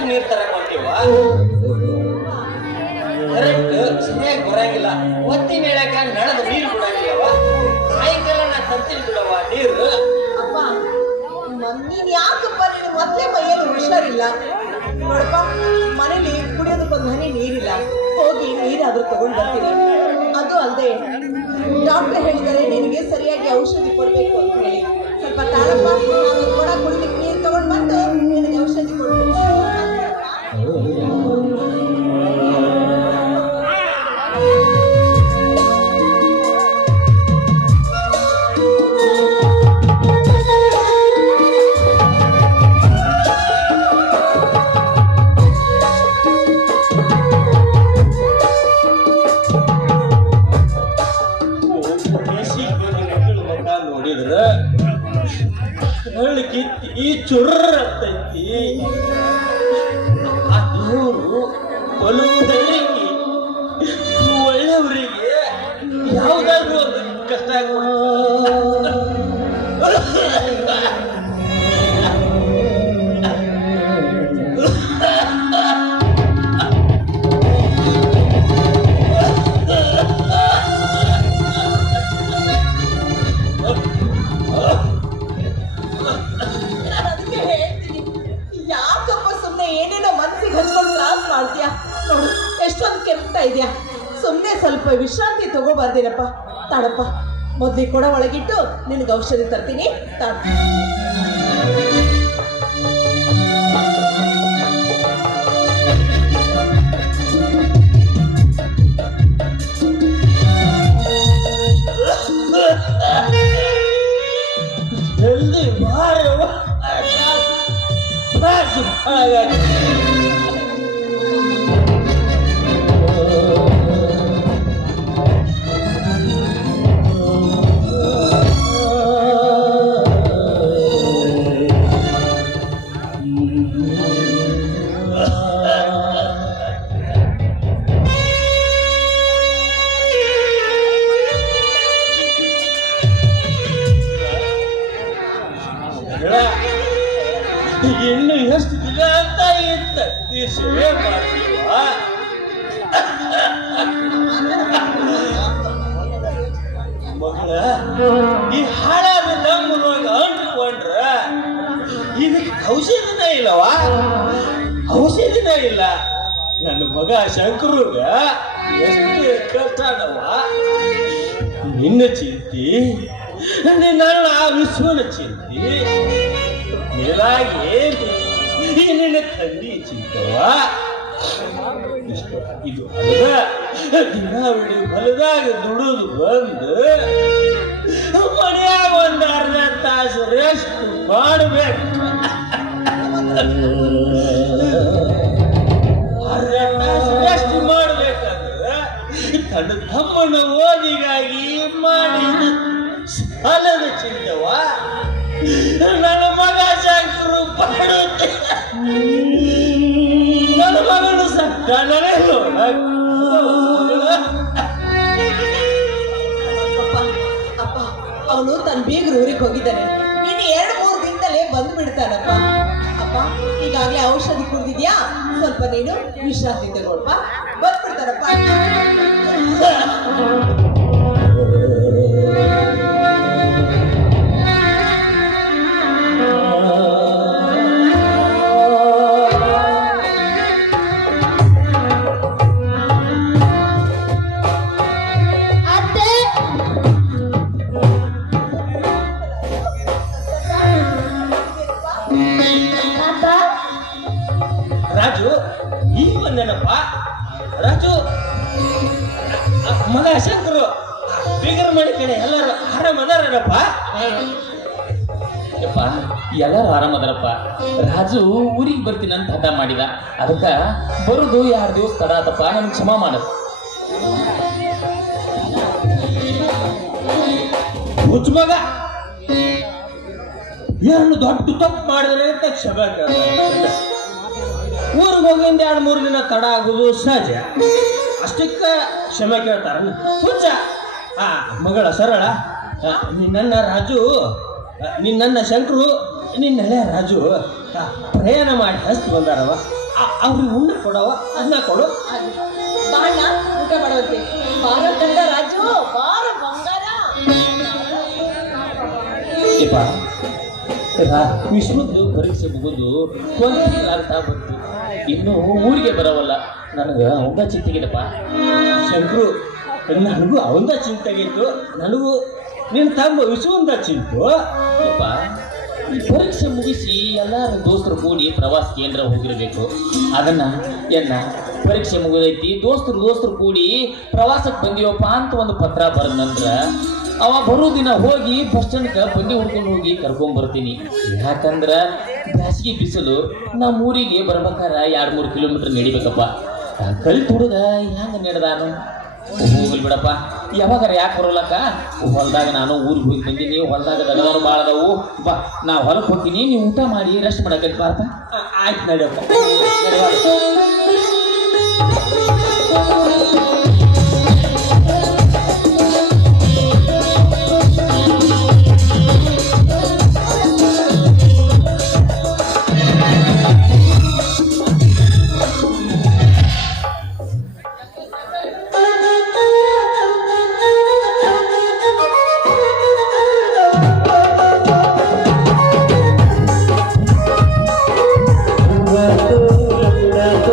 ಯಾಕೆ ನೀರು ತರಕ್ ಹೊಂಟಿವ? ಕರೆಕ್ಟ್ ಸರಿಯಾಗಿ ಬರಂಗಿಲ್ಲ. ಒತ್ತಿ ಮೇಳಕ ನಡೆದು ನೀರು ಬಿಡಂಗಿಲ್ಲವ. ಸಾಯಂಕಾಲ ನಾ ತಂತೀನಿ ಬಿಡವ ನೀರು. ಅಪ್ಪ ನೀನ್ ಯಾಕಪ್ಪ ನೀನು ಮೊದ್ಲೇ ಮೈಯಲ್ಲಿ ಹುಷಾರಿಲ್ಲ ನೋಡಪ್ಪ. ಮನೇಲಿ ಕುಡಿಯೋದಕ್ಕೊಂದು ಹನಿ ನೀರಿಲ್ಲ. ಹೋಗಿ ನೀರಾದ್ರೂ ತಗೊಂಡ್ ಬರ್ತೀನಿ. ಅದು ಅಲ್ಲದೆ ಡಾಕ್ಟರ್ ಹೇಳಿದ್ದಾರೆ ನಿನಗೆ ಸರಿಯಾಗಿ ಔಷಧಿ ಕೊಡ್ಬೇಕು ಅಂತ ಹೇಳಿ. ಸ್ವಲ್ಪ ತಾಳಪ್ಪ, ನಾನು ಕೂಡ ಕುಡಿಲಿಕ್ಕೆ ನೀರು ತಗೊಂಡ್ ಬಂದು ನಿನಗೆ ಔಷಧಿ ಕೊಡ್ಬೇಕು. ಈ ಚುರ್ರತ್ತೈತಿ. ಆ ದೇವರು ಒಲುವುದರಿಗೆ ಒಳ್ಳೆಯವರಿಗೆ ಯಾವುದಾದ್ರೂ ಒಂದು ಕಷ್ಟ ನೋಡು ಎಷ್ಟೊಂದು ಕೆಮ್ತಾ ಇದೆಯಾ. ಸುಮ್ಮನೆ ಸ್ವಲ್ಪ ವಿಶ್ರಾಂತಿ ತಗೋಬಾರ್ದೇನಪ್ಪ. ತಾಳಪ್ಪ, ಮೊದ್ಲಿ ಕೊಡ ಒಳಗಿಟ್ಟು ನಿನಗೆ ಔಷಧಿ ತರ್ತೀನಿ. ತಾಳ. ಜಲ್ದಿ ಬಾರವ್ವ. ಇನ್ನು ಎಷ್ಟು ದಿನ ಅಂತ ಇತ್ತ ಈ ಸೇವೆ ಮಾಡ್ತೀವ? ಮಗಳ ಈ ಹಾಳಾದ ನಮ್ಮನೊಳಗ ಅಂಟ್ಕೊಂಡ್ರ ಇದಕ್ಕೆ ಔಷಧಿನ ಇಲ್ಲವ? ಔಷಧಿನ ಇಲ್ಲ. ನನ್ನ ಮಗ ಶಂಕರುಗ ಎಷ್ಟು ಕಷ್ಟನವ. ನಿನ್ನ ಚಿಂತಿ, ನನ್ನ ವಿಶ್ವನ ಚಿಂತಿ, ಮೇಲಾಗಿ ನಿನ್ನ ತಂದಿ ಚಿಂತವ. ಇದು ಅಲ್ಲ, ದಿನಾವಳಿ ಹೊಲದಾಗ ದುಡಿದು ಬಂದು ಮನೆಯಾಗ ಒಂದು ಅರ್ಧ ತಾಸು ರೆಸ್ಟ್ ಮಾಡ್ಬೇಕು. ಅರ್ಧ ತಾಸು ರೆಸ್ಟ್ ಮಾಡ್ಬೇಕಂದ್ರೆ ತನ್ನ ತಮ್ಮನ ಓದಿಗಾಗಿ ಮಾಡಿದ ಸಾಲದ ಚಿಂತವ. ನನ್ನ ಮಗ ಶಂಕರು ಪಡುತ್ತೆ. ನನ್ನ ಮಗನು ಸತ್ತ ಅಪ್ಪ, ಅವನು ತನ್ನ ಬೀಗರು ಊರಿಗೆ ಹೋಗಿದ್ದಾನೆ. ಇನ್ನು 2-3 ದಿನದಲ್ಲೇ ಬಂದು ಬಿಡ್ತಾನಪ್ಪ. ಅಪ್ಪ, ಈಗಾಗಲೇ ಔಷಧಿ ಕುಡಿದಿದ್ಯಾ? ಸ್ವಲ್ಪ ನೀನು ವಿಶ್ರಾಂತಿ ತಗೊಳ್ಪ. ಬಂದ್ಬಿಡ್ತಾನಪ್ಪ. ರಾಜು ಈಗ ಬಂದೇನಪ್ಪ. ರಾಜು ಮಗ ಶಂಕರು ಬೀಗರ ಮನೆ ಕಡೆ ಎಲ್ಲರೂ ಆರಾಮದಾರಪ್ಪ? ಯಪ್ಪ, ಎಲ್ಲರೂ ಆರಾಮದಾರಪ್ಪ. ರಾಜು ಊರಿಗೆ ಬರ್ತೀನಿ ಅಂತ ಹಠ ಮಾಡಿದ. ಅದಕ್ಕೆ ಬರೋದು 2 ದಿವಸ ತಡ ಆತಪ್ಪ. ನಮ್ಗೆ ಕ್ಷಮ ಮಾಡ. ಹುಚ್ಚ ಮಗ ಏನು ದೊಡ್ಡ ತಪ್ಪು ಮಾಡಿದ್ರೆ ಅಂತ ಕ್ಷಮೆ ಕೇಳ್ತಾರೆ. ಊರಿಗೆ ಹೋಗಿಂದ 2-3 ದಿನ ತಡ ಆಗೋದು ಸಹಜ. ಅಷ್ಟಕ್ಕೆ ಕ್ಷಮೆ ಕೇಳ್ತಾರ. ಹುಚ್ಚ ಮಗಳ ಸರಳ, ನಿನ್ನ ರಾಜು, ನಿನ್ನ ಶಂಕರು, ನಿನ್ನೆಲೆ ರಾಜು ಪ್ರಯಾಣ ಮಾಡಿ ಹಸ್ತು ಬಂದಾರವ. ಅವ್ರಿಗೆ ಉಣ್ಣ ಕೊಡವ ಅನ್ನ ಕೊಡು. ಬಾಣ ಊಟ ಮಾಡುವಂತೆ. ಬಾರ ಕಂದ ರಾಜು, ಬಾರ ಬಂಗಾರ. ವಿಶ್ವದ್ದು ಪರೀಕ್ಷೆ ಮುಗಿದು ಒಂದು ತಿಂಗಳಾಗ್ತಾ ಬಂತು, ಇನ್ನು ಊರಿಗೆ ಬರವಲ್ಲ. ನನಗೆ ಅವಂಗ ಚಿಂತೆಗಿದಪ್ಪ. ಶಂಕರು, ನನಗೂ ಅವಂದ ಚಿಂತೆಗಿತ್ತು, ನನಗೂ ನಿನ್ನ ತಮ್ಮ ವಿಶ್ವಂದ ಚಿಂತು. ಯಪ್ಪ, ಈ ಪರೀಕ್ಷೆ ಮುಗಿಸಿ ಎಲ್ಲಾರು ದೋಸ್ತರು ಕೂಡಿ ಪ್ರವಾಸ ಕೇಂದ್ರ ಹೋಗಿರ್ಬೇಕು. ಅದನ್ನ ಪರೀಕ್ಷೆ ಮುಗಿದೈತಿ, ದೋಸ್ತರು ಕೂಡಿ ಪ್ರವಾಸಕ್ಕೆ ಬಂದಿವಪ್ಪ ಅಂತ ಒಂದು ಪತ್ರ ಬರದಂದ್ರ ಅವ ಬರೋ ದಿನ ಹೋಗಿ ಬಸ್ ಸ್ಟ್ಯಾಂಡ್ಗೆ ಬಂಡಿ ಹುಡ್ಕೊಂಡು ಹೋಗಿ ಕರ್ಕೊಂಡ್ ಬರ್ತೀನಿ. ಯಾಕಂದ್ರ ಬ್ಯಾಸಿಗೆ ಬಿಸಿಲು, ನಮ್ಮ ಊರಿಗೆ ಬರ್ಬೇಕಾರ 2-3 ಕಿಲೋಮೀಟರ್ ನಡಿಬೇಕಪ್ಪ. ಕಲಿತು ಹುಡುಗ ಹೆಂಗ ನಡೆದಾನು? ಹೋಗ್ಲಿ ಬಿಡಪ್ಪ, ಯಾವಾಗಾರ ಯಾಕೆ ಬರೋಲಕ್ಕ? ಹೊಲ್ದಾಗ ನಾನು ಊರಿಗೆ ಹೋಗಿ ಬಂದೀನಿ, ಹೊಲ್ದಾಗ ದಗದವ್ರು ಭಾಳ ಅದಾವು. ಬಾ, ನಾ ಹೊಲಕ್ಕೆ ಹೋಗ್ತೀನಿ, ನೀವು ಊಟ ಮಾಡಿ ರೆಸ್ಟ್ ಮಾಡಕ್ಕೆ ಬಾರಪ್ಪ. ಆಯ್ತು ನಡಿಯಪ್ಪ.